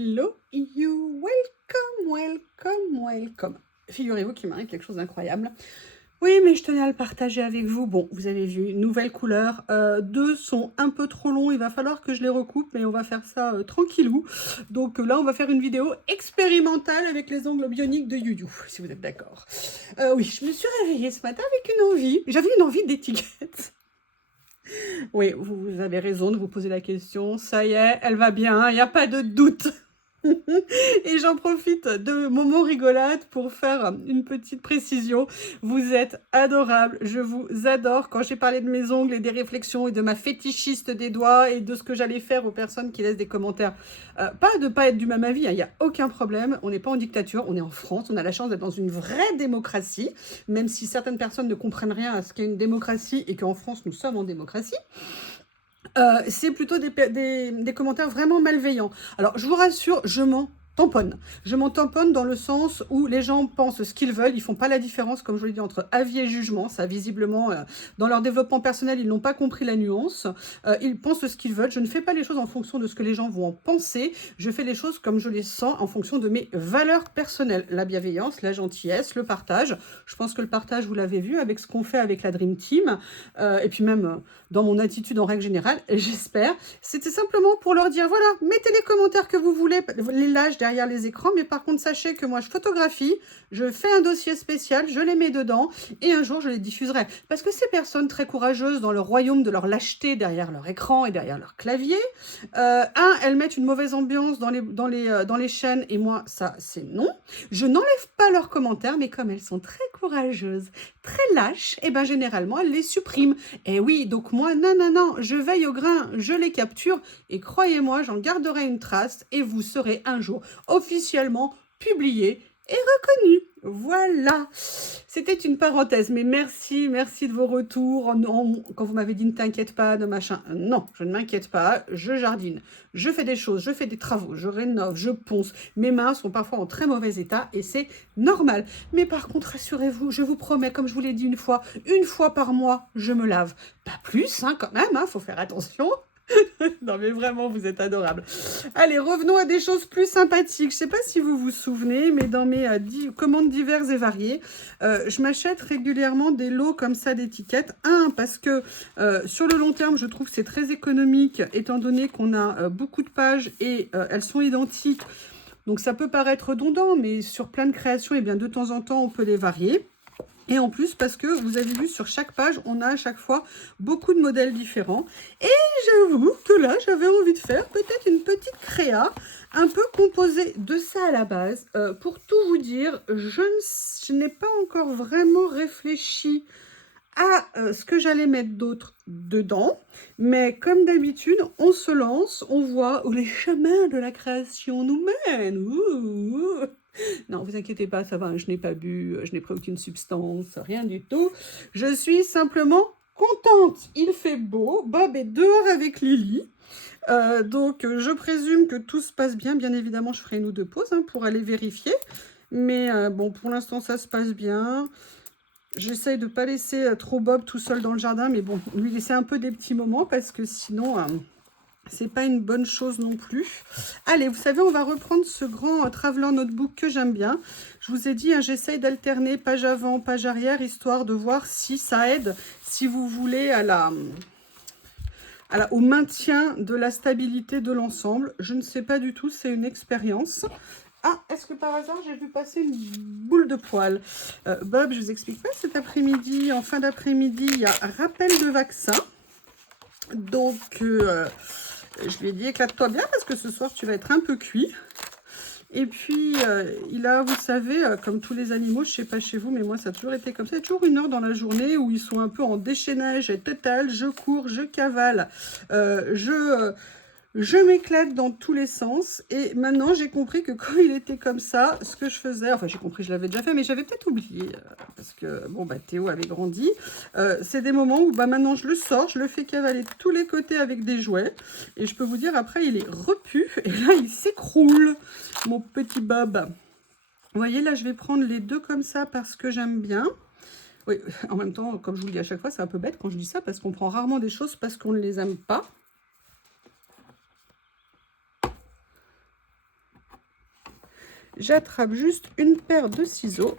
Hello you, welcome. Figurez-vous qu'il m'arrive quelque chose d'incroyable. Oui, mais je tenais à le partager avec vous. Bon, vous avez vu, nouvelle couleur. Deux sont un peu trop longs, il va falloir que je les recoupe, mais on va faire ça tranquillou. Donc là, on va faire une vidéo expérimentale avec les ongles bioniques de YouYou, si vous êtes d'accord. Oui, je me suis réveillée ce matin avec une envie. J'avais une envie d'étiquette. Oui, vous avez raison de vous poser la question. Ça y est, elle va bien, il n'y a pas de doute. Et j'en profite de moment rigolade pour faire une petite précision. Vous êtes adorables, je vous adore. Quand j'ai parlé de mes ongles et des réflexions et de ma fétichiste des doigts et de ce que j'allais faire aux personnes qui laissent des commentaires, pas de pas être du même avis, il n'y a aucun problème. On n'est pas en dictature, on est en France, on a la chance d'être dans une vraie démocratie, même si certaines personnes ne comprennent rien à ce qu'est une démocratie et qu'en France nous sommes en démocratie. C'est plutôt des commentaires vraiment malveillants. Alors, je vous rassure, je m'en tamponne. Je m'en tamponne dans le sens où les gens pensent ce qu'ils veulent, ils font pas la différence, comme je vous l'ai dit, entre avis et jugement. Ça, visiblement, dans leur développement personnel, ils n'ont pas compris la nuance. Ils pensent ce qu'ils veulent. Je ne fais pas les choses en fonction de ce que les gens vont en penser. Je fais les choses comme je les sens, en fonction de mes valeurs personnelles. La bienveillance, la gentillesse, le partage. Je pense que le partage, vous l'avez vu, avec ce qu'on fait avec la Dream Team. Et puis même dans mon attitude en règle générale, j'espère. C'était simplement pour leur dire, voilà, mettez les commentaires que vous voulez, les lâches derrière les écrans, mais par contre, sachez que moi, je photographie, je fais un dossier spécial, je les mets dedans, et un jour, je les diffuserai. Parce que ces personnes très courageuses dans le royaume de leur lâcheté derrière leur écran et derrière leur clavier, elles mettent une mauvaise ambiance dans les chaînes, et moi, ça, c'est non. Je n'enlève pas leurs commentaires, mais comme elles sont très courageuses, très lâches, et ben généralement, elles les suppriment. Et oui, donc moi, non, je veille au grain, je les capture, et croyez-moi, j'en garderai une trace, et vous serez un jour officiellement publié et reconnu. Voilà, c'était une parenthèse, mais merci de vos retours. Quand vous m'avez dit ne t'inquiète pas de machin, non, je ne m'inquiète pas, je jardine, je fais des choses, je fais des travaux, je rénove, je ponce. Mes mains sont parfois en très mauvais état et c'est normal. Mais par contre, rassurez-vous, je vous promets, comme je vous l'ai dit une fois par mois, je me lave. Pas plus, hein, quand même, faut faire attention. Non mais vraiment, vous êtes adorables. Allez, revenons à des choses plus sympathiques. Je ne sais pas si vous vous souvenez, mais dans mes commandes diverses et variées, je m'achète régulièrement des lots comme ça d'étiquettes. Parce que sur le long terme, je trouve que c'est très économique, étant donné qu'on a beaucoup de pages et elles sont identiques. Donc ça peut paraître redondant, mais sur plein de créations, et bien de temps en temps, on peut les varier. Et en plus, parce que vous avez vu, sur chaque page, on a à chaque fois beaucoup de modèles différents. Et j'avoue que là, j'avais envie de faire peut-être une petite créa, un peu composée de ça à la base. Pour tout vous dire, je n'ai pas encore vraiment réfléchi à ce que j'allais mettre d'autre dedans. Mais comme d'habitude, on se lance, on voit où les chemins de la création nous mènent. Ouh. Non, vous inquiétez pas, ça va, je n'ai pas bu, je n'ai pris aucune substance, rien du tout. Je suis simplement contente. Il fait beau, Bob est dehors avec Lily. Donc, je présume que tout se passe bien. Bien évidemment, je ferai une ou deux pauses pour aller vérifier. Mais bon, pour l'instant, ça se passe bien. J'essaye de ne pas laisser trop Bob tout seul dans le jardin. Mais bon, lui laisser un peu des petits moments parce que sinon... c'est pas une bonne chose non plus. Allez, vous savez, on va reprendre ce grand Traveler Notebook que j'aime bien. Je vous ai dit, j'essaye d'alterner page avant, page arrière, histoire de voir si ça aide, si vous voulez, au maintien de la stabilité de l'ensemble. Je ne sais pas du tout, c'est une expérience. Ah, est-ce que par hasard, j'ai vu passer une boule de poil? Bob, je vous explique pas, cet après-midi, en fin d'après-midi, il y a rappel de vaccin. Donc... je lui ai dit, éclate-toi bien parce que ce soir, tu vas être un peu cuit. Et puis, il a, vous savez, comme tous les animaux, je ne sais pas chez vous, mais moi, ça a toujours été comme ça. Il y a toujours une heure dans la journée où ils sont un peu en déchaînage total. Je cours, je cavale, je m'éclate dans tous les sens. Et maintenant, j'ai compris que quand il était comme ça, ce que je faisais... Enfin, j'ai compris, je l'avais déjà fait, mais j'avais peut-être oublié. Parce que, bon, Théo avait grandi. C'est des moments où, maintenant, je le sors, je le fais cavaler de tous les côtés avec des jouets. Et je peux vous dire, après, il est repu. Et là, il s'écroule, mon petit Bob. Vous voyez, là, je vais prendre les deux comme ça parce que j'aime bien. Oui, en même temps, comme je vous le dis à chaque fois, c'est un peu bête quand je dis ça parce qu'on prend rarement des choses parce qu'on ne les aime pas. J'attrape juste une paire de ciseaux.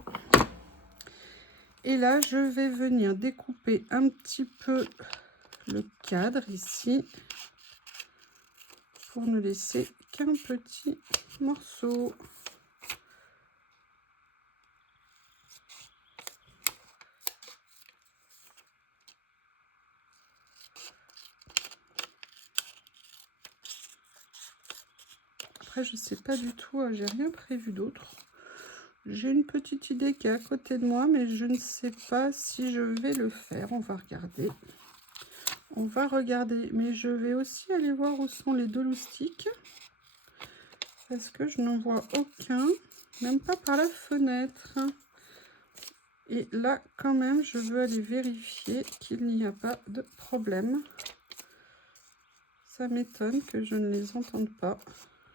Et là, je vais venir découper un petit peu le cadre ici pour ne laisser qu'un petit morceau. Après, je sais pas du tout, j'ai rien prévu d'autre. J'ai une petite idée qui est à côté de moi, mais je ne sais pas si je vais le faire. On va regarder. On va regarder, mais je vais aussi aller voir où sont les 2 loustiques. Parce que je n'en vois aucun, même pas par la fenêtre. Et là, quand même, je veux aller vérifier qu'il n'y a pas de problème. Ça m'étonne que je ne les entende pas.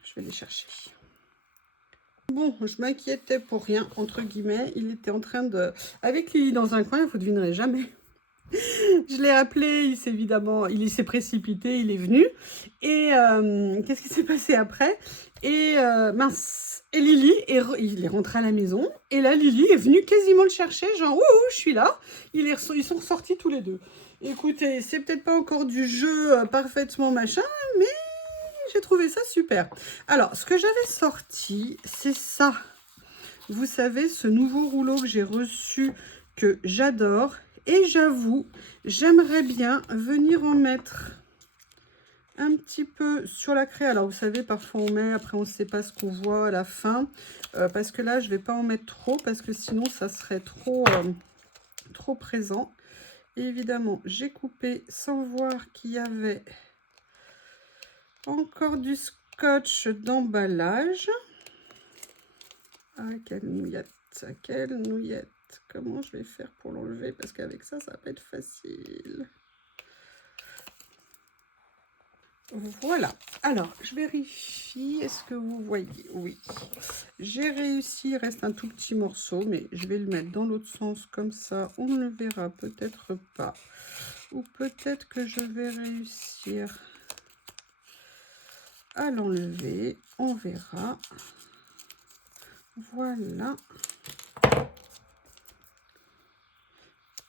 Je vais les chercher. Bon, je m'inquiétais pour rien, entre guillemets. Il était en train de... Avec Lily dans un coin, vous ne devinerez jamais. Je l'ai appelé, il s'est précipité, il est venu. Et qu'est-ce qui s'est passé après? Et mince, et Lily, il est rentré à la maison. Et là, Lily est venue quasiment le chercher, genre, ouh, je suis là. Ils sont ressortis tous les deux. Écoutez, c'est peut-être pas encore du jeu parfaitement machin, mais j'ai trouvé ça super. Alors, ce que j'avais sorti, c'est ça. Vous savez, ce nouveau rouleau que j'ai reçu, que j'adore. Et j'avoue, j'aimerais bien venir en mettre un petit peu sur la craie. Alors, vous savez, parfois on met, après on ne sait pas ce qu'on voit à la fin. Parce que là, je ne vais pas en mettre trop, parce que sinon, ça serait trop présent. Et évidemment, j'ai coupé sans voir qu'il y avait encore du scotch d'emballage. Ah, quelle nouillette, quelle nouillette. Comment je vais faire pour l'enlever? Parce qu'avec ça, ça va pas être facile. Voilà. Alors, je vérifie. Est-ce que vous voyez? Oui. J'ai réussi. Il reste un tout petit morceau, mais je vais le mettre dans l'autre sens. Comme ça, on ne le verra peut-être pas. Ou peut-être que je vais réussir à l'enlever. On verra. Voilà.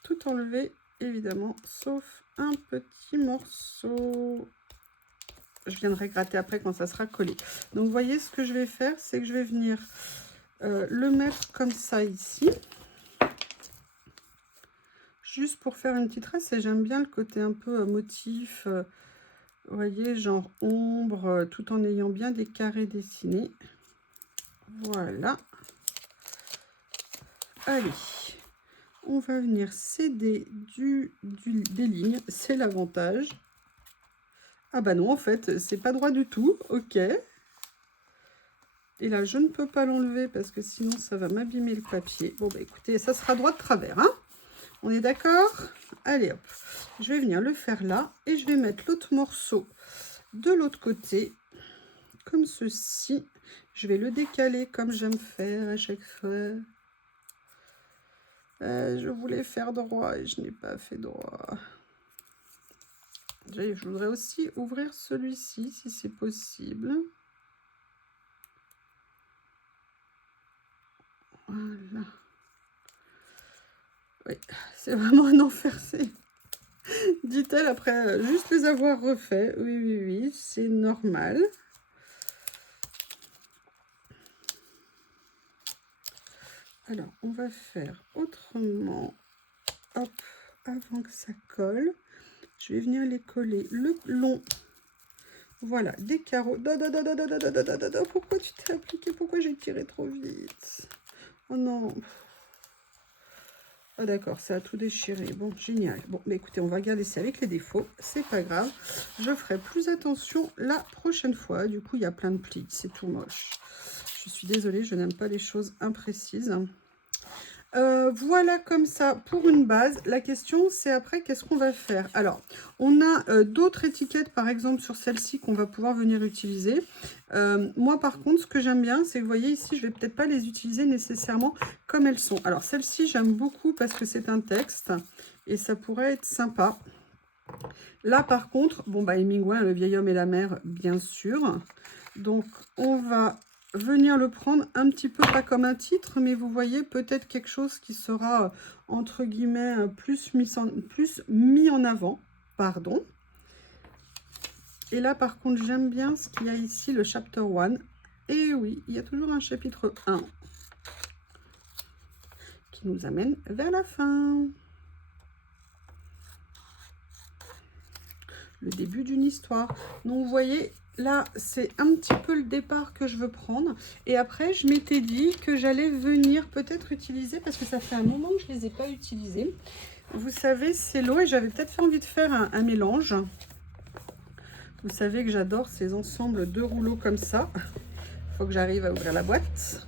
Tout enlevé, évidemment, sauf un petit morceau. Je viendrai gratter après quand ça sera collé. Donc, vous voyez, ce que je vais faire, c'est que je vais venir le mettre comme ça ici. Juste pour faire une petite trace. Et j'aime bien le côté un peu motif. Vous voyez, genre ombre, tout en ayant bien des carrés dessinés. Voilà. Allez. On va venir céder des lignes. C'est l'avantage. Ah bah non, en fait, c'est pas droit du tout. Ok. Et là, je ne peux pas l'enlever parce que sinon, ça va m'abîmer le papier. Bon, bah écoutez, ça sera droit de travers. Hein, on est d'accord? Allez, hop. Je vais venir le faire là. Et je vais mettre l'autre morceau de l'autre côté. Comme ceci. Je vais le décaler comme j'aime faire à chaque fois. Je voulais faire droit et je n'ai pas fait droit. Je voudrais aussi ouvrir celui-ci, si c'est possible. Voilà. Oui, c'est vraiment un enfer, dit-elle après juste les avoir refaits. Oui, oui, oui, c'est normal. Alors, on va faire autrement. Hop, avant que ça colle. Je vais venir les coller le long. Voilà, des carreaux. Pourquoi tu t'es appliqué? Pourquoi j'ai tiré trop vite? Oh non. Ah d'accord, ça a tout déchiré. Bon, génial. Bon, mais écoutez, on va garder ça avec les défauts. C'est pas grave. Je ferai plus attention la prochaine fois. Du coup, il y a plein de plis. C'est tout moche. Je suis désolée, je n'aime pas les choses imprécises. Voilà comme ça pour une base. La question, c'est après, qu'est-ce qu'on va faire? Alors, on a d'autres étiquettes, par exemple, sur celle-ci qu'on va pouvoir venir utiliser. Moi, par contre, ce que j'aime bien, c'est que vous voyez ici, je vais peut-être pas les utiliser nécessairement comme elles sont. Alors, celle-ci, j'aime beaucoup parce que c'est un texte et ça pourrait être sympa. Là, par contre, bon, bah, Hemingway, le vieil homme et la mer, bien sûr. Donc, on va venir le prendre un petit peu, pas comme un titre, mais vous voyez, peut-être quelque chose qui sera, entre guillemets, plus mis en avant. Pardon. Et là, par contre, j'aime bien ce qu'il y a ici, le chapter 1. Et oui, il y a toujours un chapitre 1 qui nous amène vers la fin. Le début d'une histoire. Donc, vous voyez, là, c'est un petit peu le départ que je veux prendre. Et après, je m'étais dit que j'allais venir peut-être utiliser, parce que ça fait un moment que je ne les ai pas utilisés. Vous savez, c'est l'eau et j'avais peut-être envie de faire un mélange. Vous savez que j'adore ces ensembles de rouleaux comme ça. Il faut que j'arrive à ouvrir la boîte.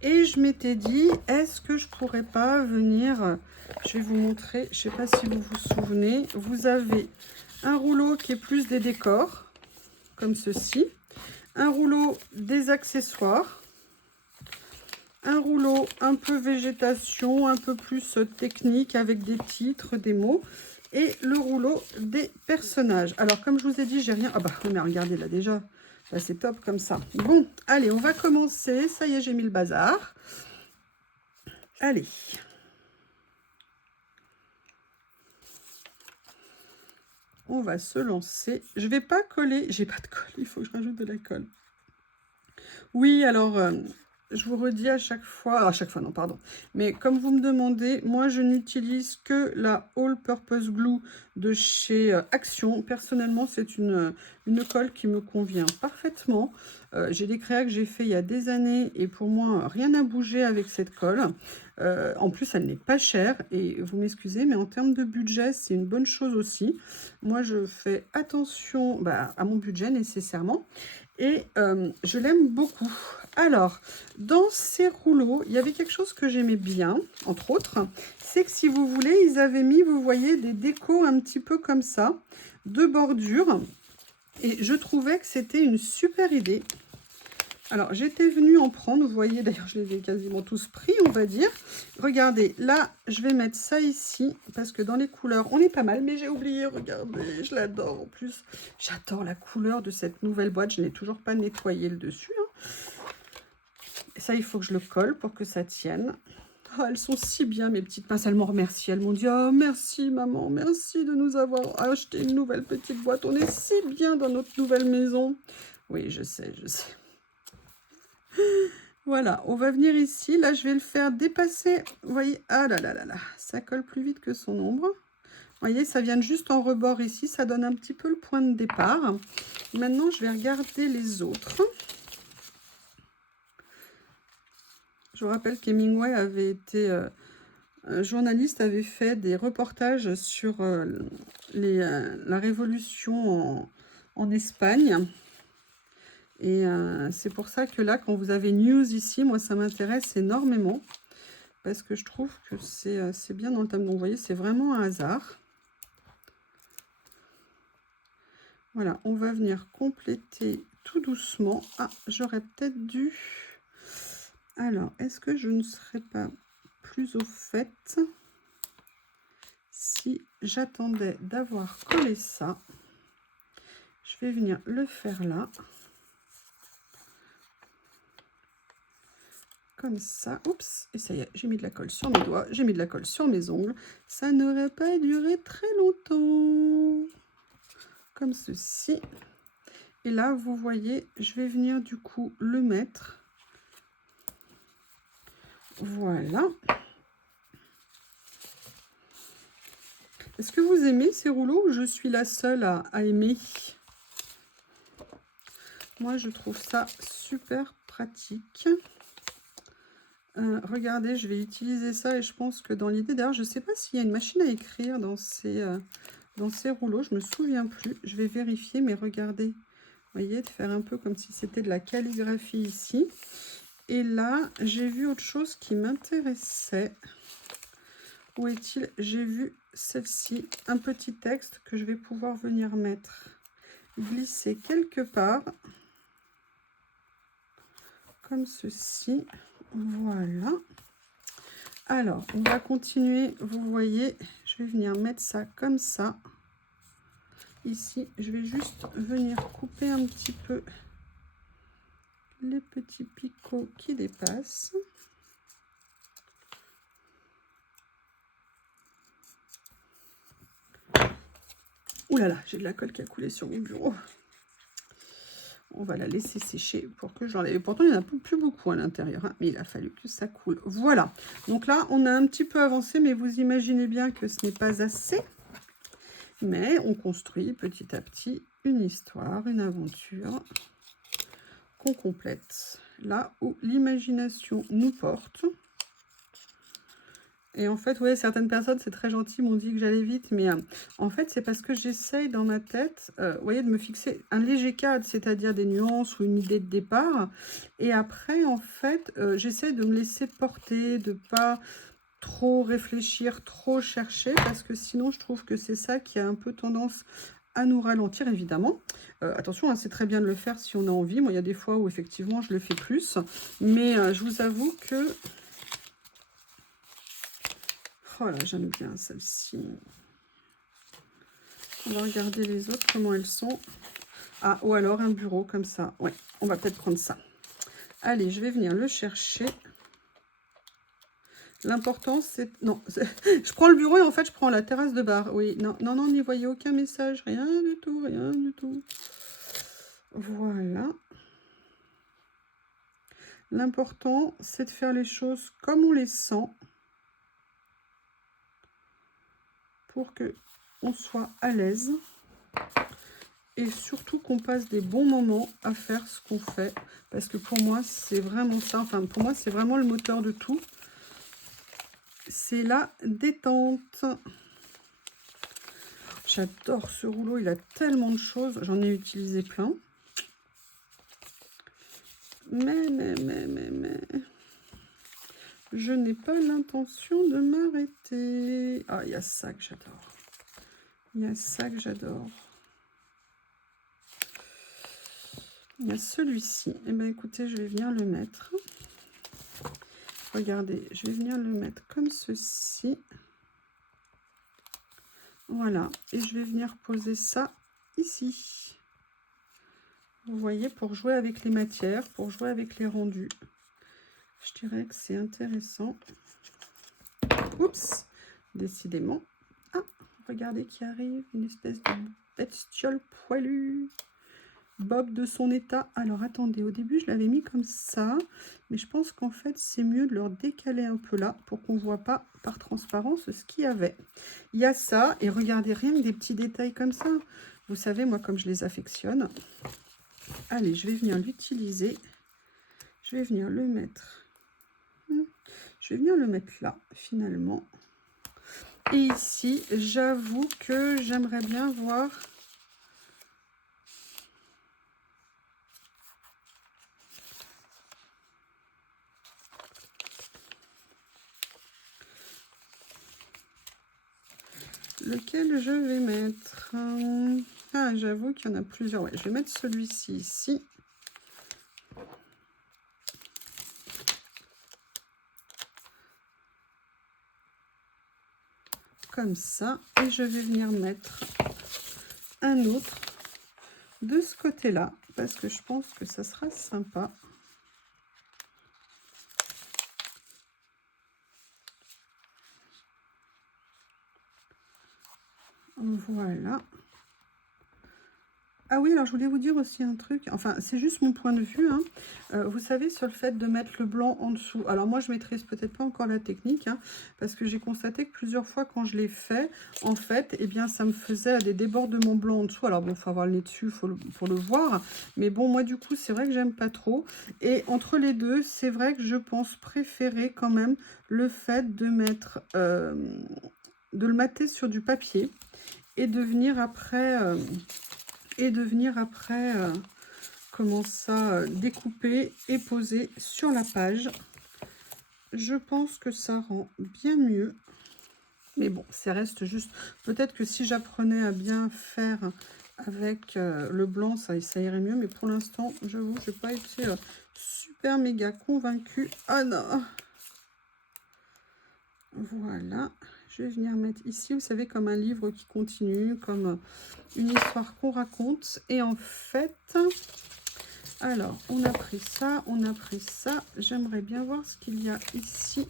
Et je m'étais dit, est-ce que je pourrais pas venir... Je vais vous montrer, je ne sais pas si vous vous souvenez. Vous avez un rouleau qui est plus des décors, comme ceci. Un rouleau des accessoires. Un rouleau un peu végétation, un peu plus technique avec des titres, des mots. Et le rouleau des personnages. Alors, comme je vous ai dit, j'ai rien... Ah bah, mais regardez là déjà, là, c'est top comme ça. Bon, allez, on va commencer. Ça y est, j'ai mis le bazar. Allez. On va se lancer. Je vais pas coller. J'ai pas de colle, il faut que je rajoute de la colle. Oui, alors... je vous redis à chaque fois non, pardon. Mais comme vous me demandez, moi je n'utilise que la All Purpose Glue de chez Action. Personnellement, c'est une colle qui me convient parfaitement. J'ai des créas que j'ai fait il y a des années et pour moi, rien n'a bougé avec cette colle. En plus, elle n'est pas chère et vous m'excusez, mais en termes de budget, c'est une bonne chose aussi. Moi, je fais attention à mon budget nécessairement. Et je l'aime beaucoup. Alors, dans ces rouleaux, il y avait quelque chose que j'aimais bien, entre autres. C'est que si vous voulez, ils avaient mis, vous voyez, des décos un petit peu comme ça, de bordure. Et je trouvais que c'était une super idée. Alors, j'étais venue en prendre, vous voyez, d'ailleurs, je les ai quasiment tous pris, on va dire. Regardez, là, je vais mettre ça ici, parce que dans les couleurs, on est pas mal, mais j'ai oublié, regardez, je l'adore en plus. J'adore la couleur de cette nouvelle boîte, je n'ai toujours pas nettoyé le dessus. Hein. Et ça, il faut que je le colle pour que ça tienne. Oh, elles sont si bien, mes petites pinces, elles m'ont remercié, elles m'ont dit « Oh, merci maman, merci de nous avoir acheté une nouvelle petite boîte, on est si bien dans notre nouvelle maison. » Oui, je sais, je sais. Voilà, on va venir ici. Là, je vais le faire dépasser. Vous voyez, ah là là là là, ça colle plus vite que son ombre. Vous voyez, ça vient juste en rebord ici. Ça donne un petit peu le point de départ. Maintenant, je vais regarder les autres. Je vous rappelle qu'Hemingway avait été... un journaliste avait fait des reportages sur la révolution en Espagne. Et c'est pour ça que là, quand vous avez news ici, moi, ça m'intéresse énormément. Parce que je trouve que c'est bien dans le thème. Donc, vous voyez, c'est vraiment un hasard. Voilà, on va venir compléter tout doucement. Ah, j'aurais peut-être dû... Alors, est-ce que je ne serais pas plus au fait si j'attendais d'avoir collé ça? Je vais venir le faire là. Comme ça, oups, et ça y est, j'ai mis de la colle sur mes doigts, j'ai mis de la colle sur mes ongles. Ça n'aurait pas duré très longtemps. Comme ceci. Et là, vous voyez, je vais venir du coup le mettre. Voilà. Est-ce que vous aimez ces rouleaux ou je suis la seule à aimer? Moi, je trouve ça super pratique. Regardez, je vais utiliser ça et je pense que dans l'idée, d'ailleurs, je ne sais pas s'il y a une machine à écrire dans ces rouleaux, je ne me souviens plus. Je vais vérifier, mais regardez, vous voyez, de faire un peu comme si c'était de la calligraphie ici. Et là, j'ai vu autre chose qui m'intéressait. Où est-il? J'ai vu celle-ci, un petit texte que je vais pouvoir venir mettre, glisser quelque part, comme ceci. Voilà. Alors, on va continuer. Vous voyez, je vais venir mettre ça comme ça. Ici, je vais juste venir couper un petit peu les petits picots qui dépassent. Ouh là là, j'ai de la colle qui a coulé sur mon bureau. On va la laisser sécher pour que j'enlève. Pourtant, il n'y en a plus beaucoup à l'intérieur, hein, mais il a fallu que ça coule. Voilà. Donc là, on a un petit peu avancé, mais vous imaginez bien que ce n'est pas assez. Mais on construit petit à petit une histoire, une aventure qu'on complète là où l'imagination nous porte. Et en fait, ouais, certaines personnes, c'est très gentil, m'ont dit que j'allais vite, mais en fait, c'est parce que j'essaye dans ma tête, vous voyez, de me fixer un léger cadre, c'est-à-dire des nuances ou une idée de départ. Et après, en fait, j'essaye de me laisser porter, de pas trop réfléchir, trop chercher, parce que sinon, je trouve que c'est ça qui a un peu tendance à nous ralentir, évidemment. Attention, hein, c'est très bien de le faire si on a envie. Moi, il y a des fois où, effectivement, je le fais plus. Mais je vous avoue que... Oh là, j'aime bien celle-ci. On va regarder les autres, comment elles sont. Ah, ou alors un bureau comme ça. Ouais, on va peut-être prendre ça. Allez, je vais venir le chercher. L'important, c'est... Non, je prends le bureau et en fait, je prends la terrasse de bar. Oui, non, non, non, n'y voyez aucun message. Rien du tout, rien du tout. Voilà. L'important, c'est de faire les choses comme on les sent. Pour que on soit à l'aise. Et surtout qu'on passe des bons moments à faire ce qu'on fait. Parce que pour moi, c'est vraiment ça. Enfin, pour moi, c'est vraiment le moteur de tout. C'est la détente. J'adore ce rouleau. Il a tellement de choses. J'en ai utilisé plein. Mais. Je n'ai pas l'intention de m'arrêter. Ah, il y a ça que j'adore. Il y a ça que j'adore. Il y a celui-ci. Eh bien, écoutez, je vais venir le mettre. Regardez, je vais venir le mettre comme ceci. Voilà. Et je vais venir poser ça ici. Vous voyez, pour jouer avec les matières, pour jouer avec les rendus. Je dirais que c'est intéressant. Oups, décidément. Ah, regardez qui arrive. Une espèce de bestiole poilue. Bob de son état. Alors attendez, au début je l'avais mis comme ça, mais je pense qu'en fait c'est mieux de leur décaler un peu là pour qu'on voit pas par transparence ce qu'il y avait. Il y a ça, et regardez, rien que des petits détails comme ça. Vous savez, moi comme je les affectionne. Allez, je vais venir l'utiliser. Je vais venir le mettre. Je vais venir le mettre là finalement. Et ici, j'avoue que j'aimerais bien voir... lequel je vais mettre. Ah, j'avoue qu'il y en a plusieurs. Ouais, je vais mettre celui-ci ici. Comme ça. Et je vais venir mettre un autre de ce côté-là. Parce que je pense que ça sera sympa. Voilà. Ah oui, alors je voulais vous dire aussi un truc, enfin c'est juste mon point de vue, hein. Vous savez, sur le fait de mettre le blanc en dessous, alors moi je maîtrise peut-être pas encore la technique, hein, parce que j'ai constaté que plusieurs fois quand je l'ai fait, en fait, eh bien ça me faisait des débordements blancs en dessous. Alors bon, il faut avoir le nez dessus pour le voir, mais bon, moi du coup c'est vrai que j'aime pas trop, et entre les deux, c'est vrai que je pense préférer quand même le fait de mettre, de le mater sur du papier, et de venir après... comment ça, découper et poser sur la page. Je pense que ça rend bien mieux. Mais bon, ça reste juste... Peut-être que si j'apprenais à bien faire avec le blanc, ça irait mieux. Mais pour l'instant, j'avoue, je n'ai pas été super méga convaincue. Ah non! Voilà. Je vais venir mettre ici, vous savez, comme un livre qui continue, comme une histoire qu'on raconte. Et en fait, Alors, on a pris ça, on a pris ça. J'aimerais bien voir ce qu'il y a ici.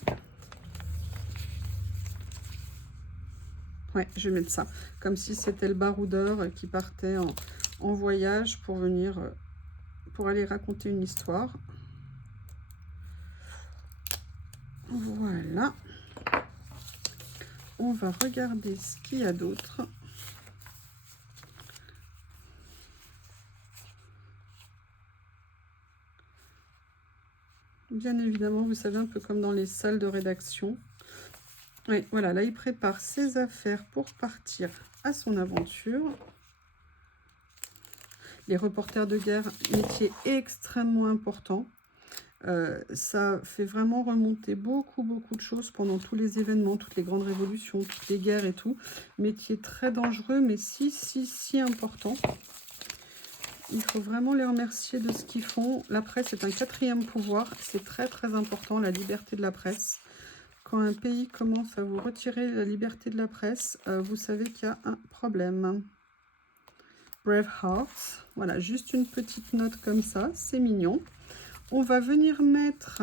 Ouais, je vais mettre ça. Comme si c'était le baroudeur qui partait en voyage pour venir, pour aller raconter une histoire. Voilà. On va regarder ce qu'il y a d'autre. Bien évidemment, vous savez, un peu comme dans les salles de rédaction. Oui, voilà, là, il prépare ses affaires pour partir à son aventure. Les reporters de guerre, métier extrêmement important. Ça fait vraiment remonter beaucoup de choses pendant tous les événements, toutes les grandes révolutions, toutes les guerres et tout. Métier très dangereux, mais si important. Il faut vraiment les remercier de ce qu'ils font. La presse est un 4e pouvoir. C'est très important, la liberté de la presse. Quand un pays commence à vous retirer la liberté de la presse, vous savez qu'il y a un problème. Braveheart. Voilà, juste une petite note comme ça. C'est mignon. On va venir mettre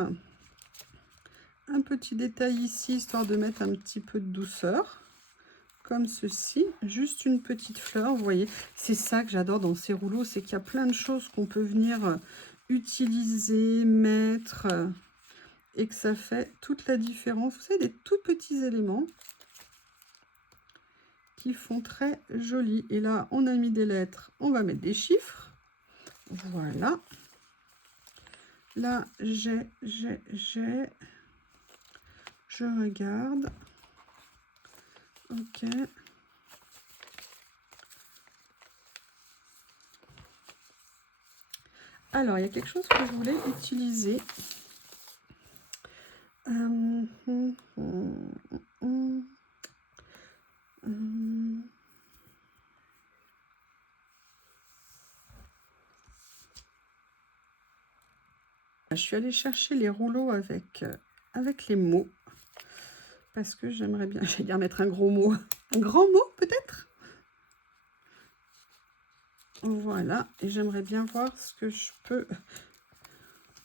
un petit détail ici, histoire de mettre un petit peu de douceur. Comme ceci, juste une petite fleur, vous voyez, c'est ça que j'adore dans ces rouleaux, c'est qu'il y a plein de choses qu'on peut venir utiliser, mettre, et que ça fait toute la différence. Vous savez, des tout petits éléments qui font très joli. Et là, on a mis des lettres, on va mettre des chiffres. Voilà. Là, je regarde. Ok. Alors, il y a quelque chose que je voulais utiliser. Je suis allée chercher les rouleaux avec les mots. Parce que j'aimerais bien, j'allais dire mettre un gros mot. Un grand mot, peut-être? Voilà, et j'aimerais bien voir ce que je peux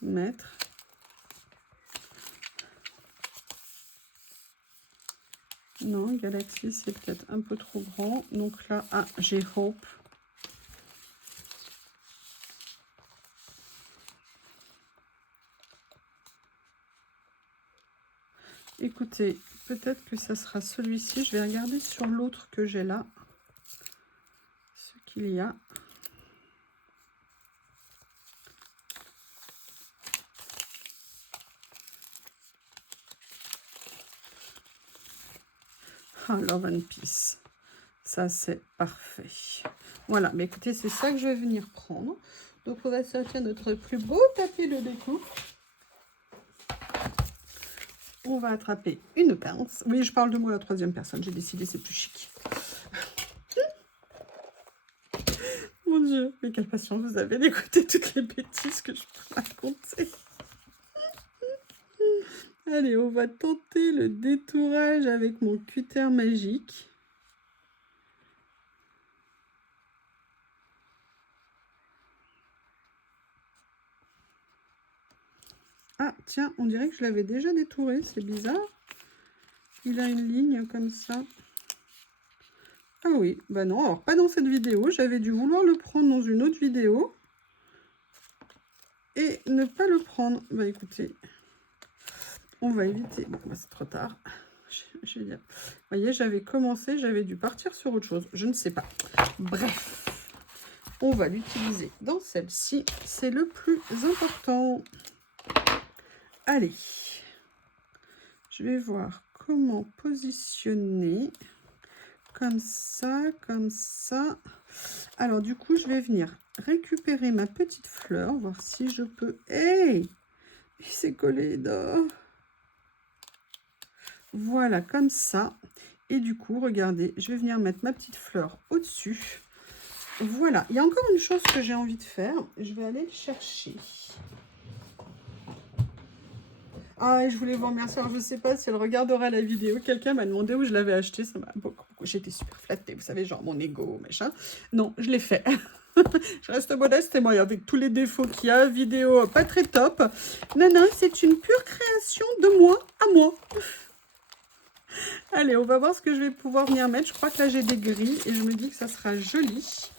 mettre. Non, Galaxy, c'est peut-être un peu trop grand. Donc là, ah, j'ai Hope. Écoutez, peut-être que ça sera celui-ci. Je vais regarder sur l'autre que j'ai là. Ce qu'il y a. Ah, Love and Peace. Ça, c'est parfait. Voilà, mais écoutez, c'est ça que je vais venir prendre. Donc, on va sortir notre plus beau tapis de découpe. On va attraper une pince. Oui, je parle de moi à la 3e personne. J'ai décidé, c'est plus chic. Mon Dieu, mais quelle patience vous avez d'écouter toutes les bêtises que je peux raconter. Allez, on va tenter le détourage avec mon cutter magique. Ah, tiens, on dirait que je l'avais déjà détouré, c'est bizarre. Il a une ligne comme ça. Ah oui, bah non, alors pas dans cette vidéo. J'avais dû vouloir le prendre dans une autre vidéo. Et ne pas le prendre. Bah écoutez, on va éviter. Bon, bah, c'est trop tard. Je vais dire. Vous voyez, j'avais commencé, j'avais dû partir sur autre chose. Je ne sais pas. Bref, on va l'utiliser dans celle-ci. C'est le plus important. Allez, je vais voir comment positionner. Comme ça, comme ça. Alors, du coup, je vais venir récupérer ma petite fleur, voir si je peux... Hey! Il s'est collé d'or. Voilà, comme ça. Et du coup, regardez, je vais venir mettre ma petite fleur au-dessus. Voilà. Il y a encore une chose que j'ai envie de faire. Je vais aller le chercher. Ah, et je voulais vous remercier. Alors, je ne sais pas si elle regardera la vidéo. Quelqu'un m'a demandé où je l'avais acheté. Ça m'a beaucoup... J'étais super flattée. Vous savez, genre mon ego, machin. Non, je l'ai fait. Je reste modeste et moi, avec tous les défauts qu'il y a, vidéo pas très top. Nana, c'est une pure création de moi à moi. Allez, on va voir ce que je vais pouvoir venir mettre. Je crois que là, j'ai des gris et je me dis que ça sera joli.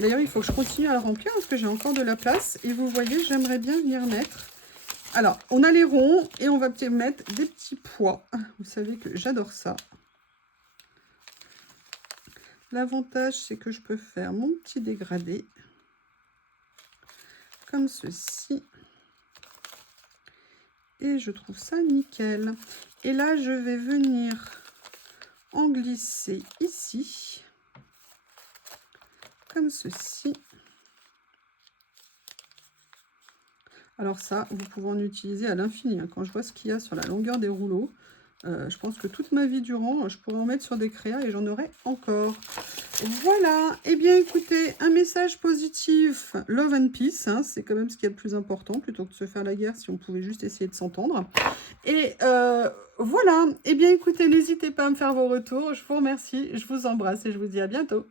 D'ailleurs, il faut que je continue à le remplir parce que j'ai encore de la place. Et vous voyez, j'aimerais bien venir mettre... Alors, on a les ronds et on va peut-être mettre des petits pois. Vous savez que j'adore ça. L'avantage, c'est que je peux faire mon petit dégradé. Comme ceci. Et je trouve ça nickel. Et là, je vais venir en glisser ici. Comme ceci. Alors ça, vous pouvez en utiliser à l'infini. Quand je vois ce qu'il y a sur la longueur des rouleaux, je pense que toute ma vie durant, je pourrais en mettre sur des créas et j'en aurai encore. Voilà. Eh bien, écoutez, un message positif. Love and peace, hein, c'est quand même ce qui est le plus important, plutôt que de se faire la guerre si on pouvait juste essayer de s'entendre. Et voilà. Eh bien, écoutez, n'hésitez pas à me faire vos retours. Je vous remercie, je vous embrasse et je vous dis à bientôt.